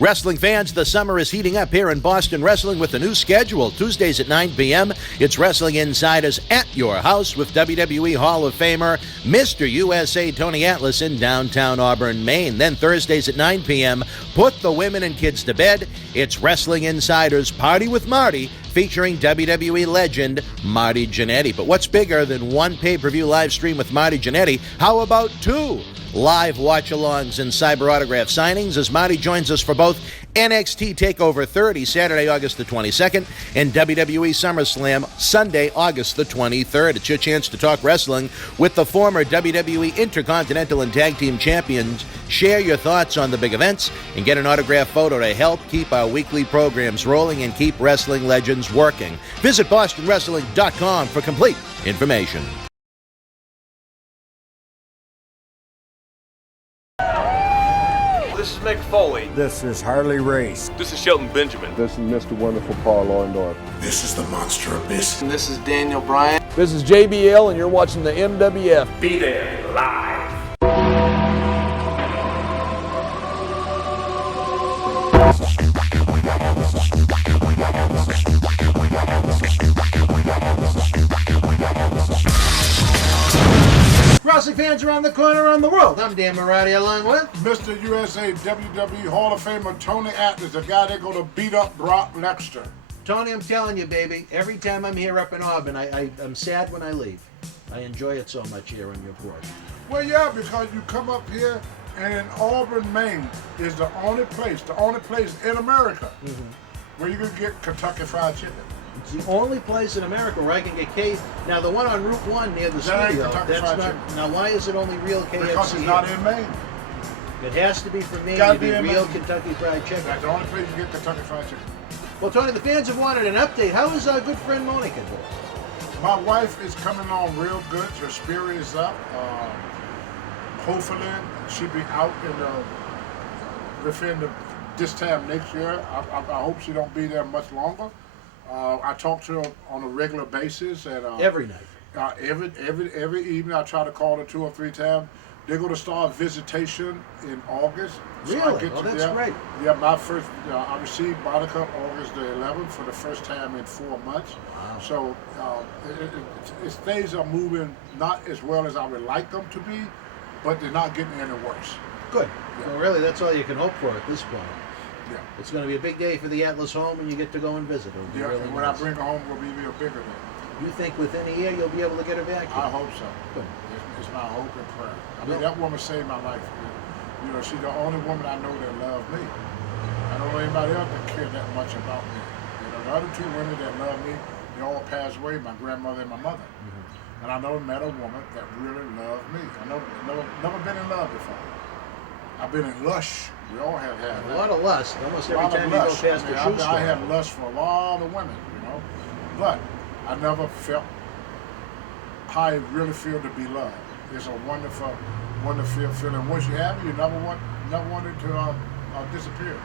Wrestling fans, the summer is heating up here in Boston Wrestling with a new schedule. Tuesdays at 9 p.m., it's Wrestling Insiders at your house with WWE Hall of Famer Mr. USA Tony Atlas in downtown Auburn, Maine. Then Thursdays at 9 p.m., put the women and kids to bed. It's Wrestling Insiders Party with Marty, featuring WWE legend Marty Jannetty. But what's bigger than one pay-per-view live stream with Marty Jannetty? How about two live watch-alongs and cyber autograph signings as Marty joins us for both NXT TakeOver 30, Saturday, August the 22nd, and WWE SummerSlam, Sunday, August the 23rd. It's your chance to talk wrestling with the former WWE Intercontinental and Tag Team Champions. Share your thoughts on the big events and get an autographed photo to help keep our weekly programs rolling and keep wrestling legends working. Visit BostonWrestling.com for complete information. This is Mick Foley. This is Harley Race. This is Shelton Benjamin. This is Mr. Wonderful Paul Orndorff. This is the Monster Abyss. And this is Daniel Bryan. This is JBL, and you're watching the MWF. Be there live. Wrestling fans around the corner, around the world. I'm Dan Marotti, along with Mr. USA WWE Hall of Famer Tony Atlas, the guy that's going to beat up Brock Lesnar. Tony. I'm telling you, baby, every time I'm here up in Auburn, I'm sad when I leave. I enjoy it so much here on your porch. Well, yeah, because you come up here, and in Auburn, Maine, is the only place in America where you can get Kentucky Fried Chicken. It's the only place in America where I can get KFC. Now, the one on Route 1 near the That ain't studio, Kentucky that's Fried not. Chicken. Now, why is it only real KFC? Because it's not in Maine. It has to be for me Gotta to be be in real Maine. Kentucky Fried Chicken. That's the only place you get Kentucky Fried Chicken. Well, Tony, the fans have wanted an update. How is our good friend Monica doing? My wife is coming on real good. Her spirit is up. Hopefully, she'll be out within this time next year. I hope she don't be there much longer. I talk to her on a regular basis, and Every night. Every evening I try to call her 2 or 3 times. They're going to start visitation in August. Really? So I get That's great. Yeah, my first. I received Monica August the 11th for the first time in 4 months. Wow. So things are moving not as well as I would like them to be, but they're not getting any worse. Good. Yeah. So really, that's all you can hope for at this point. Yeah. It's going to be a big day for the Atlas home, and you get to go and visit her. Yeah, Really and when nice. I bring her home, we'll be real bigger than. You think within a year you'll be able to get her back here? I hope so. Good. It's my hope and prayer. I mean, Well- that woman saved my life. You know, she's the only woman I know that loved me. I don't know anybody else that cared that much about me. You know, the other 2 women that loved me, they all passed away, my grandmother and my mother. And I never met a woman that really loved me. I never been in love before. I've been in lust. We all have had A that. lot of lust. Almost A every lot of time you go lust. past the shoe store. I had lust for a lot of women, you know. But I never felt how I really feel to be loved. It's a wonderful feeling. Once you have it, you never want it to disappear.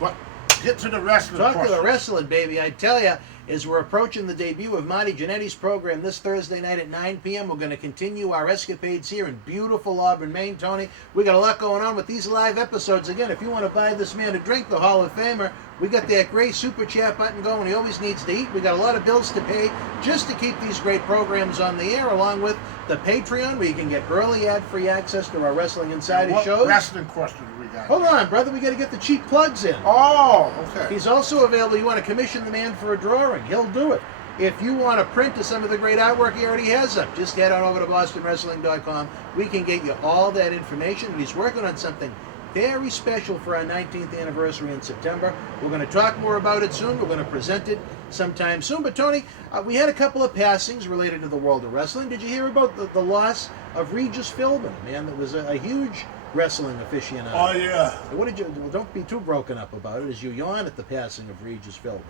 But get to the wrestling. Talk to the wrestling, baby. I tell you, as we're approaching the debut of Marty Jannetty's program this Thursday night at 9 p.m., we're going to continue our escapades here in beautiful Auburn, Maine, Tony. We got a lot going on with these live episodes. Again, if you want to buy this man a drink, the Hall of Famer, we got that great super chat button going. He always needs to eat. We got a lot of bills to pay just to keep these great programs on the air, along with the Patreon, where you can get early ad-free access to our Wrestling Insider What shows. wrestling questions we got? Hold on, brother. We got to get the cheap plugs in. Oh, okay. He's also available. You want to commission the man for a drawing, he'll do it. If you want a print of some of the great artwork he already has up, just head on over to BostonWrestling.com. We can get you all that information. And he's working on something very special for our 19th anniversary in September. We're going to talk more about it soon. We're going to present it sometime soon. But Tony, we had a couple of passings related to the world of wrestling. Did you hear about the loss of Regis Philbin, a man that was a huge wrestling aficionado? Oh, yeah. What did you? Well, don't be too broken up about it as you yawn at the passing of Regis Philbin.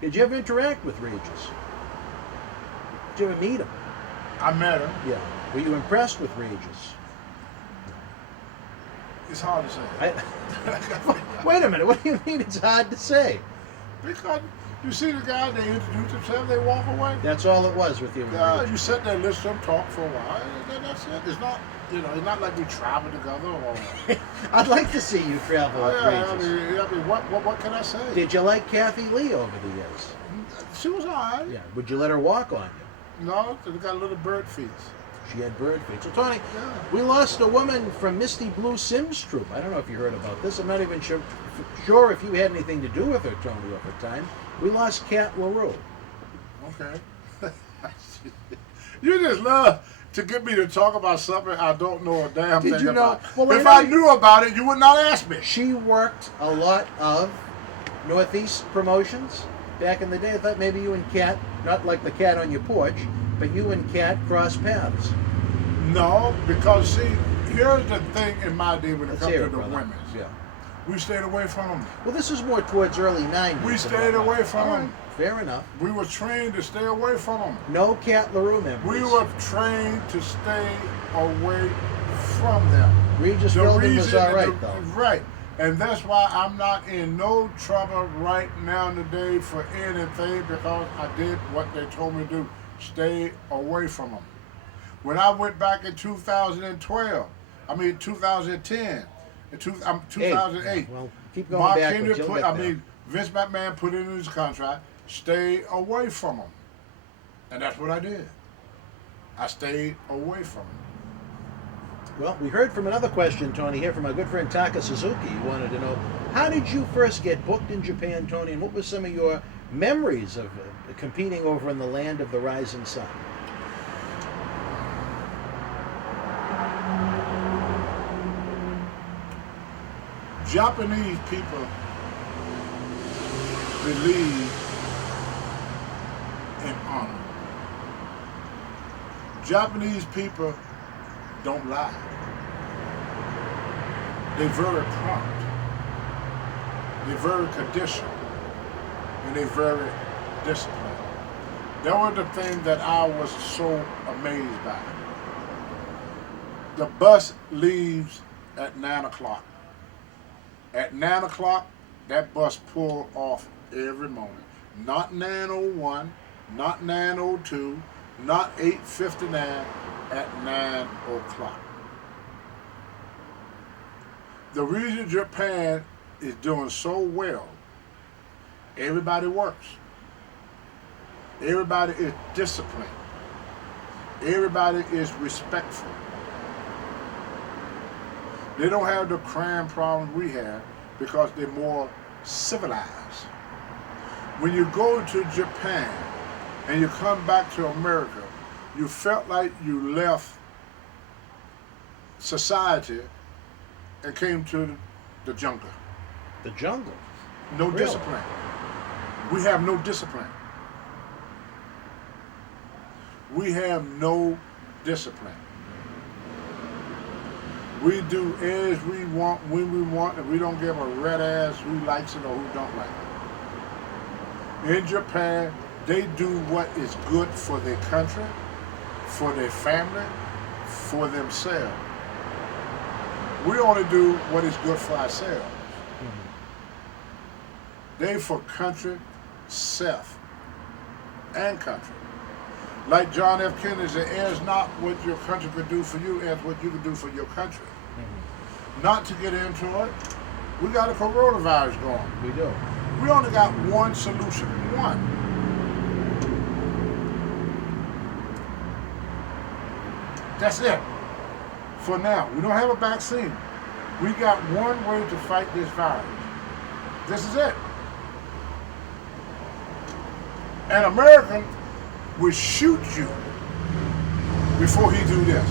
Did you ever interact with Regis? Did you ever meet him? I met him. Yeah. Were you impressed with Regis? It's hard to say. Wait a minute. What do you mean it's hard to say? Because you see the guy, they introduce themselves, they walk away. That's all it was with you. Yeah, you sit there, listen to them talk for a while, and then that's it. It's not. You know, it's not like we travel together or. I'd like to see you travel with Yeah, Regis. I mean, what can I say? Did you like Kathy Lee over the years? She was all right. Yeah. Would you let her walk on you? No, she got little bird feet. She had bird feet. So, Tony, Yeah. we lost a woman from Misty Blue Sims Troop. I don't know if you heard about this. I'm not even sure if you had anything to do with her, Tony, over time. We lost Kat LaRue. Okay. You just love to get me to talk about something I don't know a damn Did thing you know- about. well, if I I know- knew about it, you would not ask me. She worked a lot of Northeast promotions back in the day. I thought maybe you and Kat, not like the cat on your porch, but you and Kat crossed paths. No, because see, here's the thing in my day when it Let's comes hear to it, the brother. women's. Yeah. We stayed away from them. Well, this is more towards early 90s. We and stayed whatnot. away from All them. right, fair enough. We were trained to stay away from them. No Kat LaRue memories. We were trained to stay away from them. Regis The Philbin was reason- all right, though. Right. And that's why I'm not in no trouble right now today for anything, because I did what they told me to do. Stay away from them. When I went back in 2010, in 2008, Well, keep going Mark backwards. Henry You'll put, get there. Vince McMahon put it in his contract, stay away from them. And that's what I did. I stayed away from them. Well, we heard from another question, Tony, here from our good friend Taka Suzuki. He wanted to know, how did you first get booked in Japan, Tony, and what were some of your memories of competing over in the land of the rising sun? Japanese people believe in honor. Japanese people don't lie. They're very prompt. They're very conditioned. And they're very disciplined. That was the thing that I was so amazed by. The bus leaves at 9 o'clock. At 9 o'clock, that bus pulled off every morning. Not 9:01, not 9:02, not 8:59, at 9 o'clock. The reason Japan is doing so well, everybody works. Everybody is disciplined. Everybody is respectful. They don't have the crime problems we have because they're more civilized. When you go to Japan and you come back to America, you felt like you left society and came to the jungle. The jungle. No Really? discipline. We have no discipline. We have no discipline. We do as we want, when we want, and we don't give a red ass who likes it or who don't like it. In Japan, they do what is good for their country, for their family, for themselves. We only do what is good for ourselves. They for country, self, and country. Like John F. Kennedy said, it's not what your country could do for you, it's what you can do for your country. Not to get into it, we got a coronavirus going. We do. We only got one solution. One. That's it. For now. We don't have a vaccine. We got one way to fight this virus. This is it. An American will shoot you before he do this.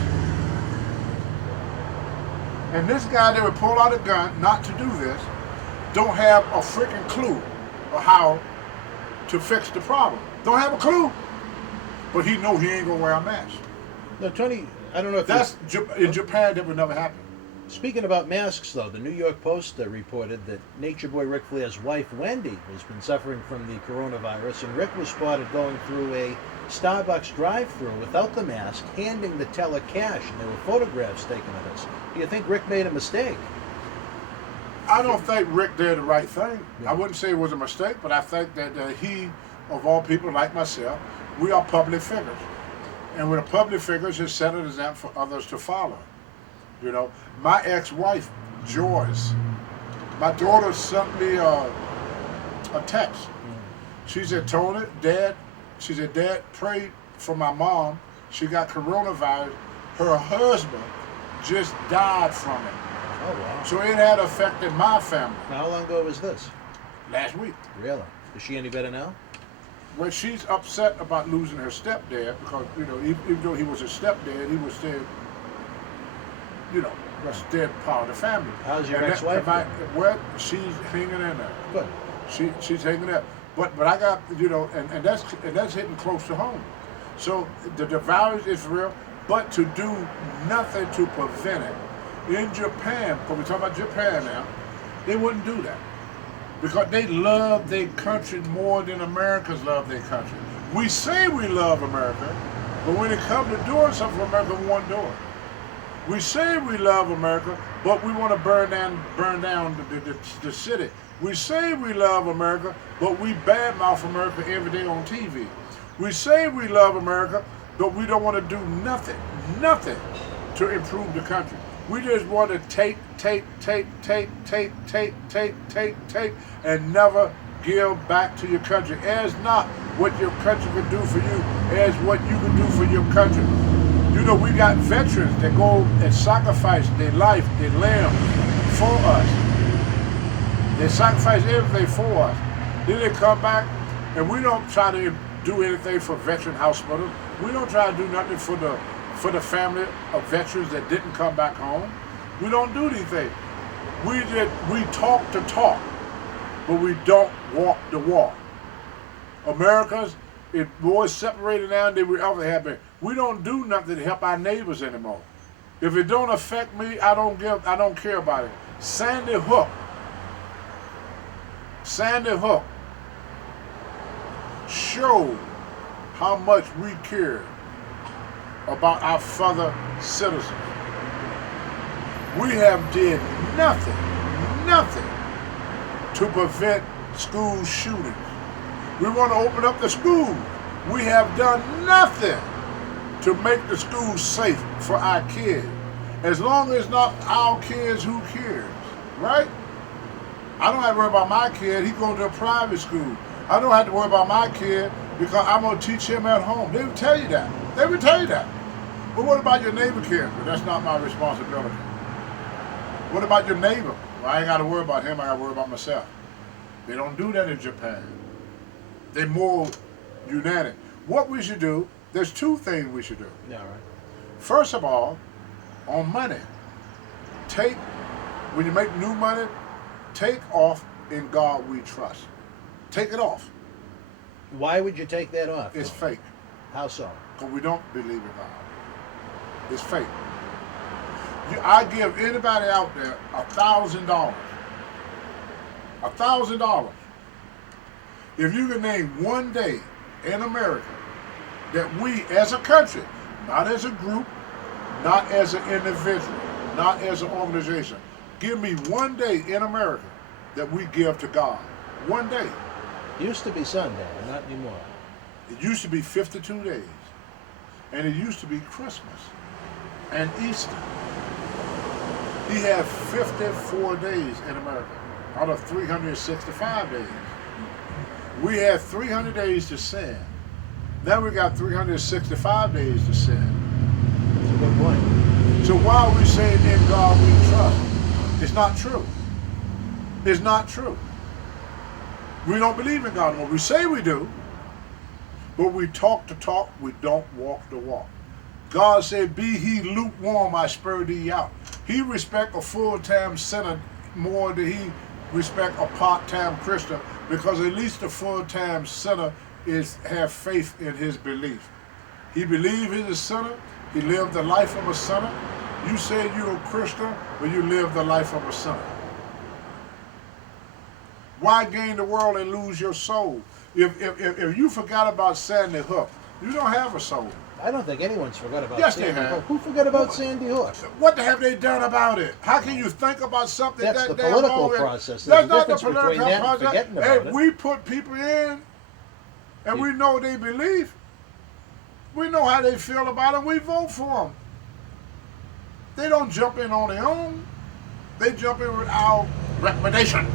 And this guy that would pull out a gun not to do this don't have a freaking clue of how to fix the problem. Don't have a clue. But he know he ain't gonna wear a mask. No, Tony, I don't know if That's in Japan that would never happen. Speaking about masks, though, the New York Post reported that Nature Boy Ric Flair's wife, Wendy, has been suffering from the coronavirus, and Rick was spotted going through a Starbucks drive-thru without the mask, handing the teller cash, and there were photographs taken of this. Do you think Rick made a mistake? I don't think Rick did the right thing. Yeah. I wouldn't say it was a mistake, but I think that he, of all people like myself, we are public figures. And with a public figure, it's set an example for others to follow. You know, my ex-wife, Joyce, my daughter sent me a text. She said, Tony, Dad, pray for my mom. She got coronavirus. Her husband just died from it. Oh, wow. So it had affected my family. Now, how long ago was this? Last week. Really? Is she any better now? Well, she's upset about losing her stepdad because, you know, even though he was a stepdad, he was still, you know, still part of the family. How's your ex-wife? Well, she's hanging in there. Good. She's hanging there. But I got, you know, and that's hitting close to home. So the virus is real, but to do nothing to prevent it. In Japan, because we're talking about Japan now, they wouldn't do that. Because they love their country more than Americans love their country. We say we love America, but when it comes to doing something for America, we won't do it. We say we love America, but we want to burn down the city. We say we love America, but we badmouth America every day on TV. We say we love America, but we don't want to do nothing to improve the country. We just want to take, and never give back to your country. As not what your country can do for you, as what you can do for your country. You know, we got veterans that go and sacrifice their life, their limb for us. They sacrifice everything for us. Then they come back, and we don't try to do anything for veteran hospitals. We don't try to do nothing for the family of veterans that didn't come back home. We don't do these things. We talk the talk, but we don't walk the walk. Americans is more separated now than we ever have been. We don't do nothing to help our neighbors anymore. If it don't affect me, I don't care about it. Sandy Hook showed how much we care about our fellow citizens. We have did nothing to prevent school shootings. We want to open up the schools. We have done nothing to make the schools safe for our kids. As long as not our kids, who cares, right? I don't have to worry about my kid. He's going to a private school. I don't have to worry about my kid because I'm going to teach him at home. They would tell you that. They would tell you that. But what about your neighbor kid? Well, that's not my responsibility. What about your neighbor? Well, I ain't got to worry about him. I got to worry about myself. They don't do that in Japan. They're more united. What we should do, there's two things we should do. Yeah, right. First of all, on money, when you make new money, take off "In God We Trust." Take it off. Why would you take that off? It's fake. How so? Because we don't believe in God. It's fake. I give anybody out there $1,000. $1,000. If you can name one day in America that we as a country, not as a group, not as an individual, not as an organization, give me one day in America that we give to God. One day. Used to be Sunday, not anymore. It used to be 52 days. And it used to be Christmas and Easter. He had 54 days in America out of 365 days. We had 300 days to sin. Now we got 365 days to sin. That's a good point. So why are we saying "In God We Trust"? It's not true. It's not true. We don't believe in God anymore. We say we do, but we talk the talk, we don't walk the walk. God said, "Be he lukewarm, I spur thee out." He respect a full-time sinner more than he respect a part-time Christian, because at least a full-time sinner have faith in his belief. He believe he's a sinner. He lived the life of a sinner. You say you're a Christian, but you live the life of a sinner. Why gain the world and lose your soul? If you forgot about Sandy Hook, you don't have a soul. I don't think anyone's forgot about Yes, Sandy they have. Hook. Who forgot about Sandy Hook? What have they done about it? How can you think about something That's that the damn political long? process. There's That's a not the difference political between that and process. forgetting Hey, about it. we put people in, and we know they believe. We know how they feel about it. We vote for them. They don't jump in on their own. They jump in with our recommendation.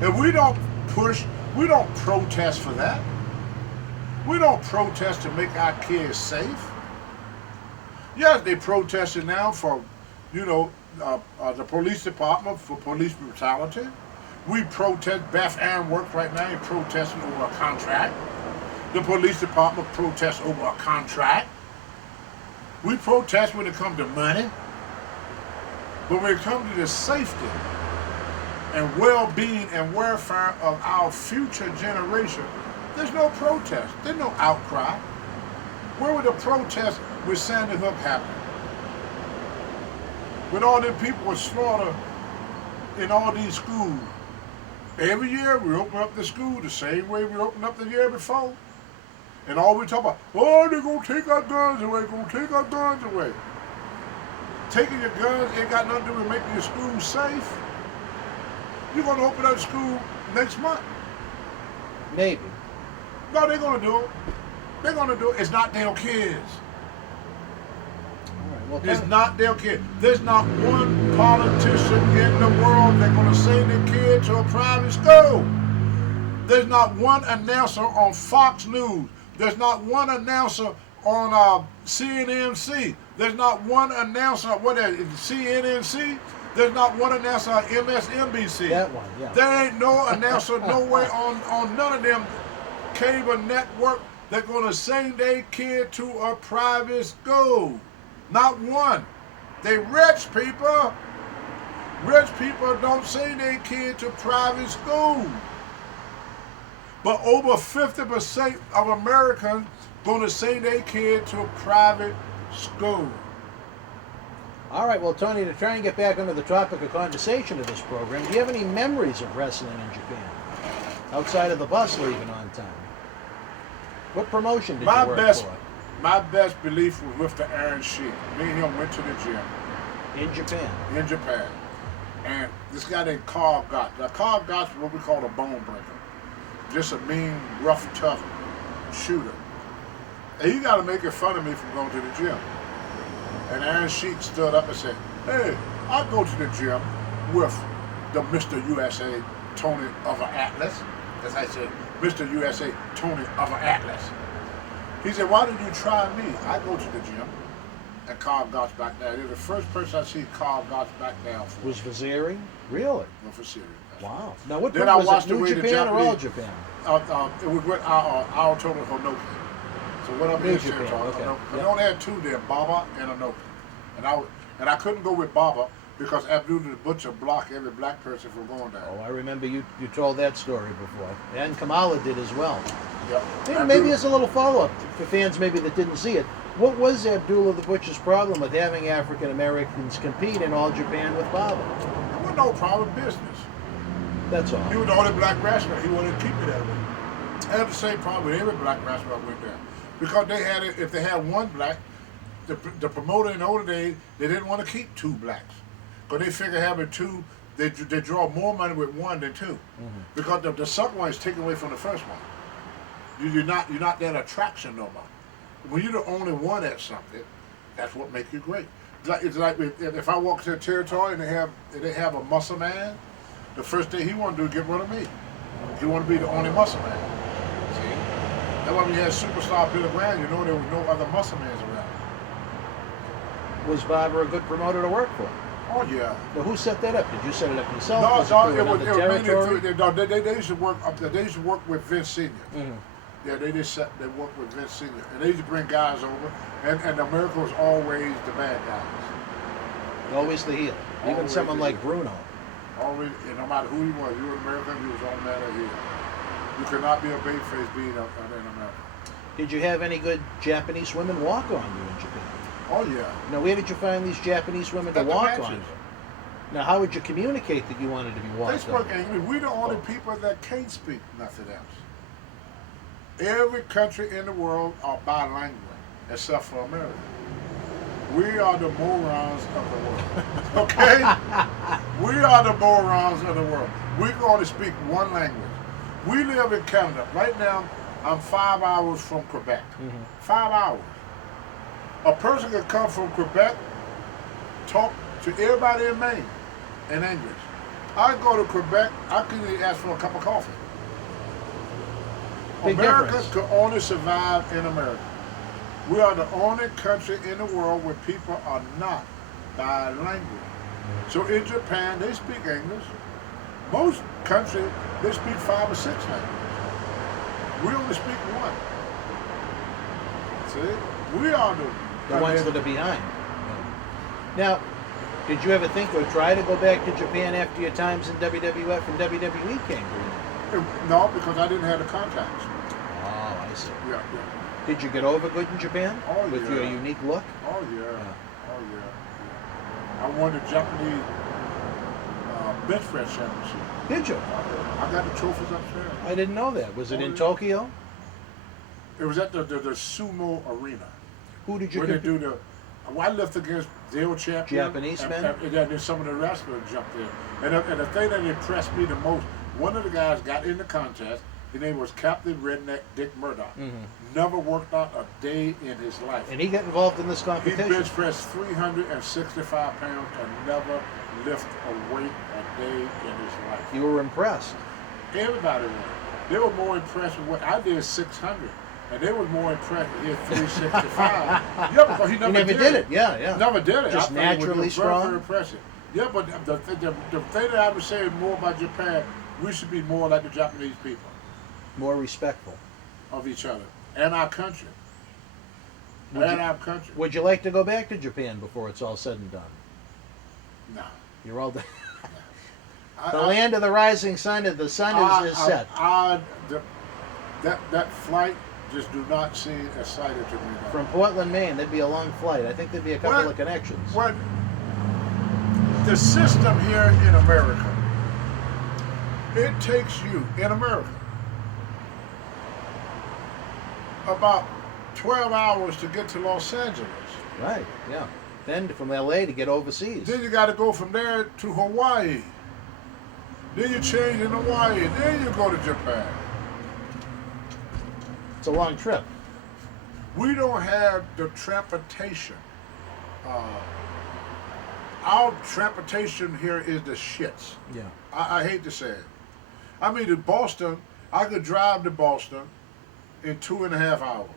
And we don't push, we don't protest for that. We don't protest to make our kids safe. Yes, they protesting now for, the police department for police brutality. We protest, Beth Ann works right now in protesting over a contract. The police department protests over a contract. We protest when it comes to money. But when it comes to the safety and well-being and welfare of our future generation, there's no protest. There's no outcry. Where would the protest with Sandy Hook happen? When all them people were slaughtered in all these schools. Every year we open up the school the same way we opened up the year before. And all we talk about, oh, they're going to take our guns away, Taking your guns ain't got nothing to do with making your school safe. You're going to open up school next month. Maybe. No, they're going to do it. They're going to do it. It's not their kids. Well, it's not their kid. There's not one politician in the world that's going to send their kid to a private school. There's not one announcer on Fox News. There's not one announcer on CNNC. There's not one announcer, CNNC? There's not one announcer on MSNBC. That one, yeah. There ain't no announcer nowhere on none of them cable network that's going to send their kid to a private school. Not one. They rich people. Rich people don't send their kid to private school. But over 50% of Americans going to send their kid to a private school. All right, well, Tony, to try and get back onto the topic of conversation of this program, do you have any memories of wrestling in Japan? Outside of the bus leaving on time? What promotion did you work for? My best belief was with the Iron Sheik. Me and him went to the gym. In Japan? In Japan. And this guy named Carl Gotts. Now, Carl Gotts is what we call a bone breaker. Just a mean, rough, tough shooter. And he got to make fun of me from going to the gym. And Iron Sheik stood up and said, hey, I go to the gym with the Mr. USA Tony of Atlas. As I said, Mr. USA Tony of Atlas. He said, why did you try me? I go to the gym. And Carl Gotts back down. He was the first person I see Carl Gotts back down for. Was Vaziri? Really? No, for serious. Wow. Now, what then I was watched it, New Japan or all Japan? It was with our total Honoki. So what I'm in Japan, okay. I only had two there, Barber and Inoki. And I couldn't go with Barber because Abdul the Butcher blocked every black person from going there. Oh, I remember you told that story before. And Kamala did as well. Yep. Maybe as a little follow-up for fans maybe that didn't see it. What was Abdullah the Butcher's problem with having African Americans compete in All Japan with Barber? There was no problem business. That's all. He was the only black wrestler. He wanted to keep it that way. I had the same problem with every black wrestler I went there. Because they had it, if they had one black, the promoter in the older days, they didn't want to keep two blacks. Because they figure having two, they draw more money with one than two. Mm-hmm. Because the second one is taken away from the first one. You're not that attraction no more. When you're the only one at something, that's what makes you great. It's like if I walk to a territory and they have a muscle man, the first thing he want to do is get rid of me. He want to be the only muscle man. See? That's why when you had superstar Billy Graham, you know there was no other muscle mans around. Was Barber a good promoter to work for? Oh yeah. Now, who set that up? Did you set it up yourself? No, it was territory? mainly they used to work up there. They used to work with Vince Senior. Mm-hmm. Yeah, they worked with Vince Senior, and they used to bring guys over, and America was always the bad guys. Always the heel. Even Always someone the like heel. Bruno. Always, and no matter who he was, you were American, he was on that or heel. You could not be a babyface being in America. Did you have any good Japanese women walk on you in Japan? Oh yeah. Now, where did you find these Japanese women to walk on you? Now, how would you communicate that you wanted to be walked on? They spoke English. We're the only people that can't speak nothing else. Every country in the world are bilingual, except for America. We are the morons of the world. Okay? We are the morons of the world. We can only speak one language. We live in Canada. Right now, I'm 5 hours from Quebec. 5 hours. A person can come from Quebec talk to everybody in Maine in English. I go to Quebec, I couldn't even ask for a cup of coffee. Big America difference. could only survive in America. We are the only country in the world where people are not bilingual. So in Japan, they speak English. Most countries, they speak 5 or 6 languages. We only speak one. See? We are The ones that are behind. Now, did you ever think or try to go back to Japan after your times in WWF and WWE came through? No, because I didn't have the contacts. Oh, I see. Yeah. Did you get over good in Japan? Oh, with yeah. your unique look? Oh, yeah. Oh, yeah. I won the Japanese bench press championship. Did you? I got the trophies upstairs. I didn't know that. Was it in yeah. Tokyo? It was at the sumo arena. Who did you Where they compete? do I left against the old champion. Japanese and, men? And then some of the wrestlers jumped in. And the thing that impressed me the most, one of the guys got in the contest. His name was Captain Redneck Dick Murdoch. Never worked out a day in his life. And he got involved in this He competition? bench pressed 365 pounds and never lifted a weight a day in his life. You were impressed. Everybody was. They were more impressed with what I did 600. And they were more impressed with his 365. Yeah, because he never did it. Yeah. Never did it. Just I think it was naturally strong? Very impressive. Yeah, but the thing that I would say more about Japan, we should be more like the Japanese people. More respectful. Of each other. And our country. Our country. Would you like to go back to Japan before it's all said and done? No. You're all done. The land of the rising sun, and the sun is set. That flight just do not seem excited to me. Now. From Portland, Maine, there'd be a long flight. I think there'd be a couple of connections. What the system here in America, it takes you in America about 12 hours to get to Los Angeles. Right, yeah. Then from LA to get overseas. Then you got to go from there to Hawaii. Then you change in Hawaii. Then you go to Japan. It's a long trip. We don't have the transportation. Our transportation here is the shits. Yeah. I hate to say it. I mean, to Boston, I could drive to Boston in 2.5 hours.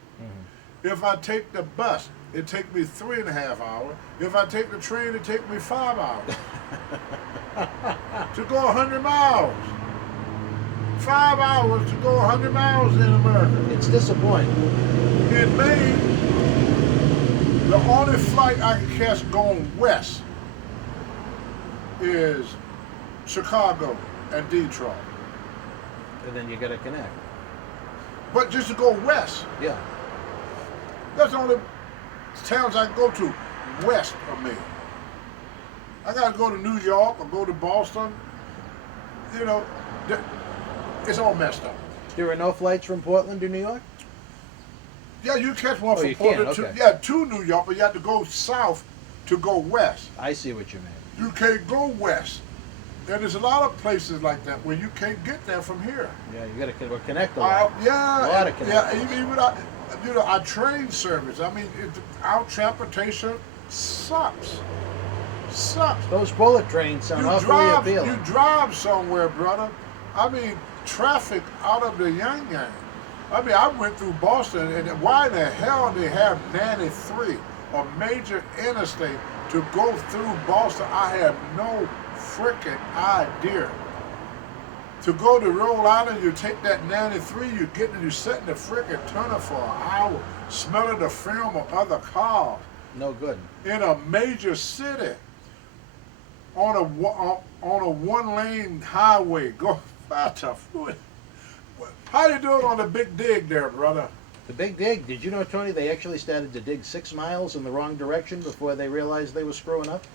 If I take the bus, it take me 3.5 hours. If I take the train, it take me 5 hours. To go 100 miles. 5 hours to go 100 miles in America. It's disappointing. In Maine, the only flight I can catch going west is Chicago and Detroit. And then you got to connect. But just to go west, Yeah. that's the only towns I can go to west of me. I got to go to New York or go to Boston. You know, it's all messed up. There are no flights from Portland to New York? Yeah, you catch one from you can, Portland okay. to New York, but you have to go south to go west. I see what you mean. You can't go west. And there's a lot of places like that where you can't get there from here. Yeah, you got to connect a lot. Yeah, A lot of connections. yeah. Even our train service. I mean, our transportation sucks. Those bullet trains sound awfully appealing. You drive somewhere, brother. I mean, traffic out of the yang. I mean, I went through Boston, and why in the hell they have 93, a major interstate, to go through Boston? I have no freaking idea. To go to Rhode Island, you take that 93, you sit in the freaking tunnel for an hour, smelling the film of other cars. No good. In a major city, on a one-lane highway, go fast. How you doing on the big dig there, brother? The big dig. Did you know, Tony, they actually started to dig 6 miles in the wrong direction before they realized they were screwing up?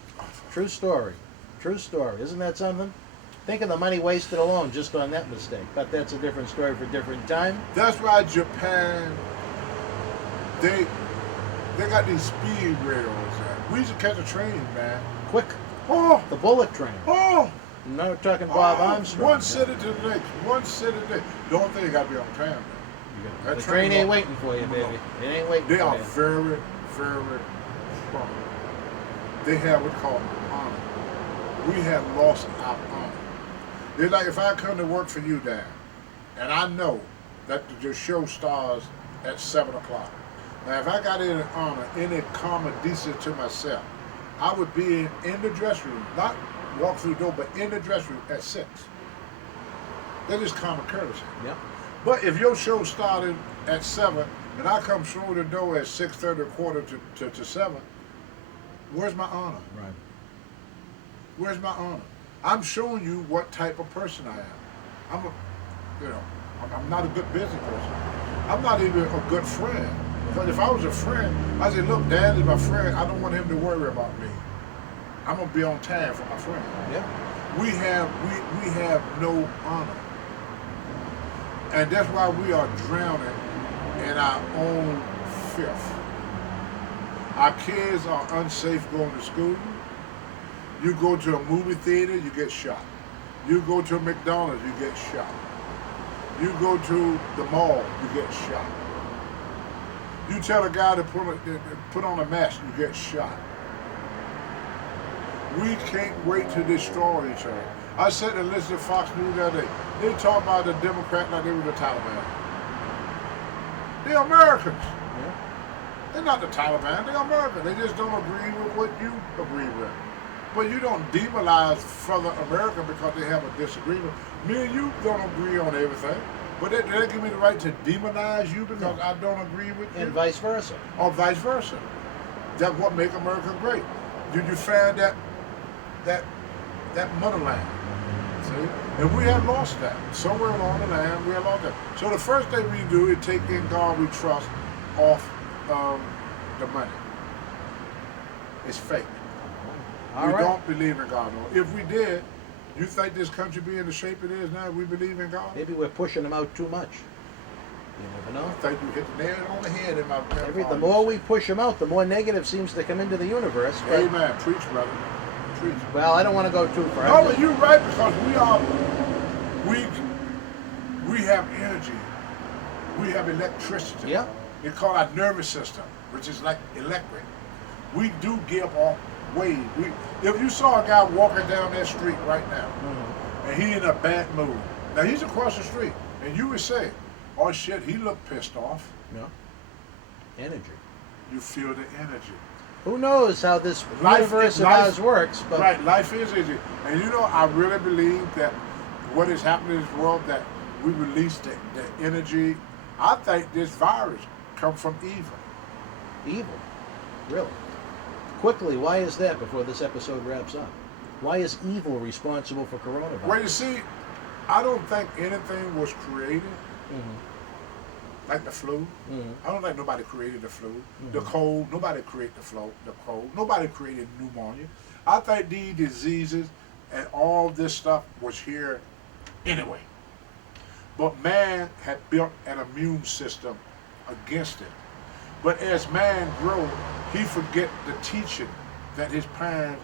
True story. True story. Isn't that something? Think of the money wasted alone just on that mistake. But that's a different story for a different time. That's why Japan, they got these speed rails. We used to catch a train, man. Quick. Oh, The bullet train. oh. No, we're talking Bob Armstrong. One city to the next. One city to the next. The only thing you got to be on time. The train ain't waiting for you, baby. It ain't waiting They for are you. very, very strong. they have what's called honor. We have lost our honor. It's like if I come to work for you, Dan, and I know that the show starts at 7 o'clock. Now, if I got any honor, any common decency to myself, I would be in the dressing room, not walk through the door, but in the dressing room at 6. That is common courtesy. Yep. But if your show started at 7 and I come through the door at 6:30, quarter to 7, where's my honor? Right. Where's my honor? I'm showing you what type of person I am. I'm not a good business person. I'm not even a good friend. But if I was a friend, I say, look, Dad is my friend. I don't want him to worry about me. I'm gonna be on time for my friend. Yeah. We have no honor. And that's why we are drowning in our own filth. Our kids are unsafe going to school. You go to a movie theater, you get shot. You go to a McDonald's, you get shot. You go to the mall, you get shot. You tell a guy to put on a mask, you get shot. We can't wait to destroy each other. I said and listened to Fox News the other day. They talk about the Democrats like they were the Taliban. They're Americans. Yeah. They're not the Taliban. They're Americans. They just don't agree with what you agree with. But you don't demonize further America because they have a disagreement. Me and you don't agree on everything. But they give me the right to demonize you because I don't agree with you. And vice versa. Or vice versa. That's what makes America great. Did you find that motherland? See? And we have lost that. Somewhere along the line, we have lost that. So the first thing we do is take in God we trust off the money. It's fake. All we right. don't believe in God. No. If we did, you think this country be in the shape it is now, we believe in God? Maybe we're pushing them out too much. You never know. I think you hit the nail on the head in my The more we push them out, the more negative seems to come into the universe. But, Amen. Preach, brother. Preach. well, I don't want to go too far. No, but you're right because we have energy. We have electricity. Yeah. They call our nervous system, which is like electric. We do give off waves. If you saw a guy walking down that street right now, and he in a bad mood, now he's across the street, and you would say, oh shit, he looked pissed off. Yeah. Energy. You feel the energy. Who knows how this Life universe is of life. ours works? But Right, life is easy. And you know, I really believe that what is happening in this world, that we release the energy. I think this virus comes from evil. evil, really. Quickly, why is that? Before this episode wraps up, why is evil responsible for coronavirus? Well, you see, I don't think anything was created. Like the flu. I don't think nobody created the flu. The cold, nobody created the cold. Nobody created pneumonia. I think these diseases and all this stuff was here anyway. But man had built an immune system against it. But as man grows, he forget the teaching that his parents,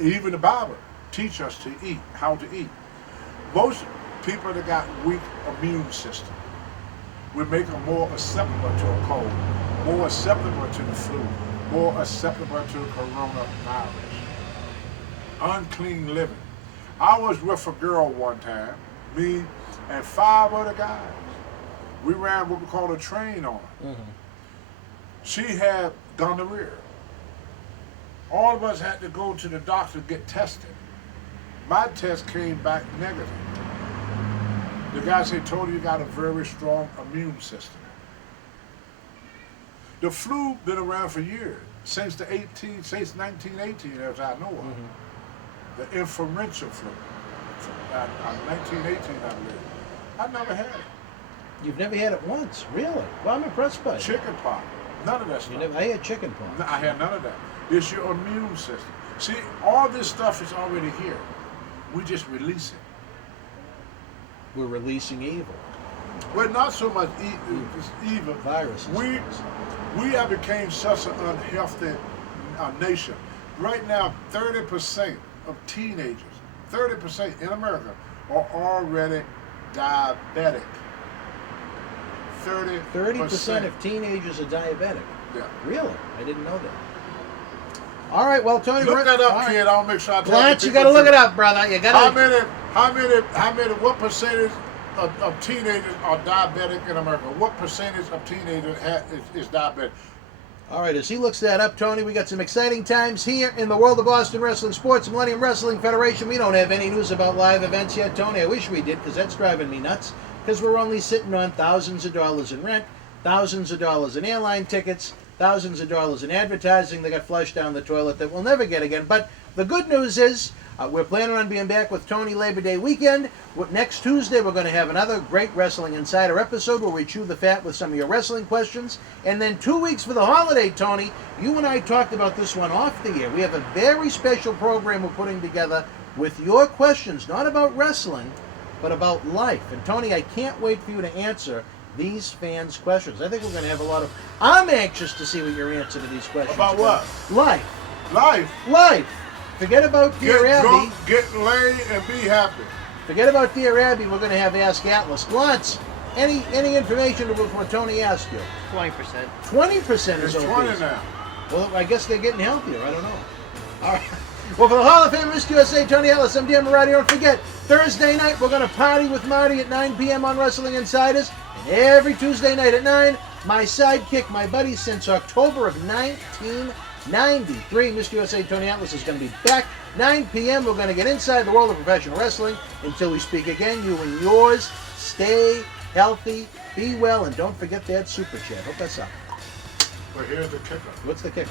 even the Bible, teach us to eat, how to eat. Most people that got weak immune system, we make them more susceptible to a cold, more susceptible to the flu, more susceptible to coronavirus. Unclean living. I was with a girl one time, me and 5 other guys. We ran what we call a train on her. She had gonorrhea. All of us had to go to the doctor to get tested. My test came back negative. The guy said, told you got a very strong immune system. The flu been around for years, since 1918, as I know of. The influenza flu, 1918, I believe. I never had it. You've never had it once, really? Well, I'm impressed by it. Chicken pox, none of that stuff. I had chicken pox. No, I had none of that. It's your immune system. See, all this stuff is already here. We just release it. We're releasing evil. Well, not so much evil. Viruses. We have become such an unhealthy nation. Right now, 30% of teenagers, 30% in America, are already diabetic. 30% of teenagers are diabetic. Yeah. Really? I didn't know that. All right, well, Tony, Look that up, all right. kid. I'll make sure I tell Lance, the you got to people look it too. up, brother. You got to. What percentage of teenagers are diabetic in America? What percentage of teenagers is diabetic? All right, as he looks that up, Tony, we got some exciting times here in the world of Boston Wrestling Sports. Millennium Wrestling Federation, we don't have any news about live events yet, Tony. I wish we did, because that's driving me nuts, because we're only sitting on thousands of dollars in rent, thousands of dollars in airline tickets, thousands of dollars in advertising that got flushed down the toilet that we'll never get again. But the good news is we're planning on being back with Tony Labor Day weekend. Next Tuesday, we're going to have another great Wrestling Insider episode where we chew the fat with some of your wrestling questions. And then 2 weeks for the holiday, Tony, you and I talked about this one off the air. We have a very special program we're putting together with your questions, not about wrestling, but about life. And Tony, I can't wait for you to answer these fans' questions. I think we're going to have a lot of... I'm anxious to see what your answer to these questions About are. what? Life. Life. Forget about Dear Get Abby. drunk, get laid, and be happy. Forget about Dear Abby. We're going to have Ask Atlas. Lance, any information about what Tony asked you? 20%. 20% is It's obese. 20 now. Well, I guess they're getting healthier. I don't know. All right. Well, for the Hall of Fame, Mr. USA, Tony Atlas, I'm Dan Marati. Don't forget, Thursday night, we're going to party with Marty at 9 p.m. on Wrestling Insiders. And every Tuesday night at 9, my sidekick, my buddy since October of 1993, Mr. USA, Tony Atlas, is going to be back. 9 p.m., we're going to get inside the world of professional wrestling. Until we speak again, you and yours, stay healthy, be well, and don't forget that super chat. Hook us up. But here's the kicker. What's the kicker?